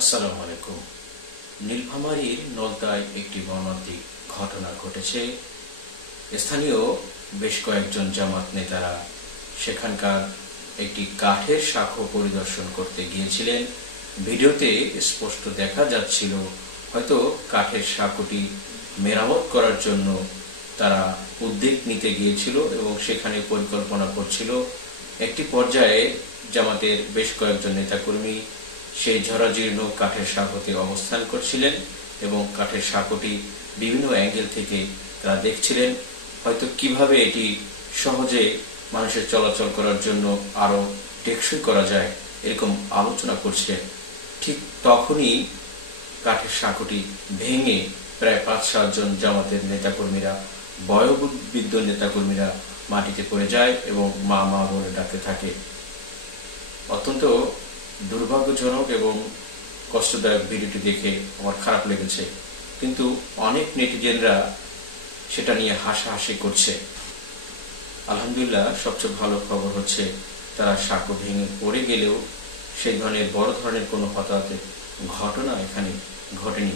আসসালামু আলাইকুম। নীলফামারীর নলতায় একটি মর্মান্তিক ঘটনা ঘটেছে। স্থানীয় বেশ কয়েকজন জামাত নেতারা সেখানকার একটি কাঠের সাঁকো পরিদর্শন করতে গিয়েছিলেন। ভিডিওতে স্পষ্ট দেখা যাচ্ছিল হয়তো কাঠের সাঁকোটি মেরামত করার জন্য তারা উদ্যোগ নিতে গিয়েছিল এবং সেখানে পরিকল্পনা করছিল। একটি পর্যায়ে জামাতের বেশ কয়েকজন নেতাকর্মী সেই জরাজীর্ণ কাঠের সাঁকোতে অবস্থান করছিলেন এবং কাঠের সাঁকোটি বিভিন্ন অ্যাঙ্গেল থেকে তারা দেখছিলেন হয়তো কিভাবে এটি সহজে মানুষের চলাচল করার জন্য আরো টেকসই করা যায়, এরকম আলোচনা করছিলেন। ঠিক তখনই কাঠের সাঁকোটি ভেঙে প্রায় ৫-৭ জন জামাতের নেতাকর্মীরা, বয়োবৃদ্ধ নেতাকর্মীরা মাটিতে পড়ে যায় এবং মা মা বলে ডাকতে থাকে। অত্যন্ত দুর্ভাগ্যজনক এবং কষ্টদায়ক ভিডিওটি দেখে আমার খারাপ লেগেছে, কিন্তু অনেক নেটিজেনরা সেটা নিয়ে হাসাহাসি করছে। আলহামদুলিল্লাহ, সবচেয়ে ভালো খবর হচ্ছে তারা সাঁকো ভেঙে পড়ে গেলেও সেই ধরনের বড় ধরনের কোনো হতাহতের ঘটনা এখানে ঘটেনি।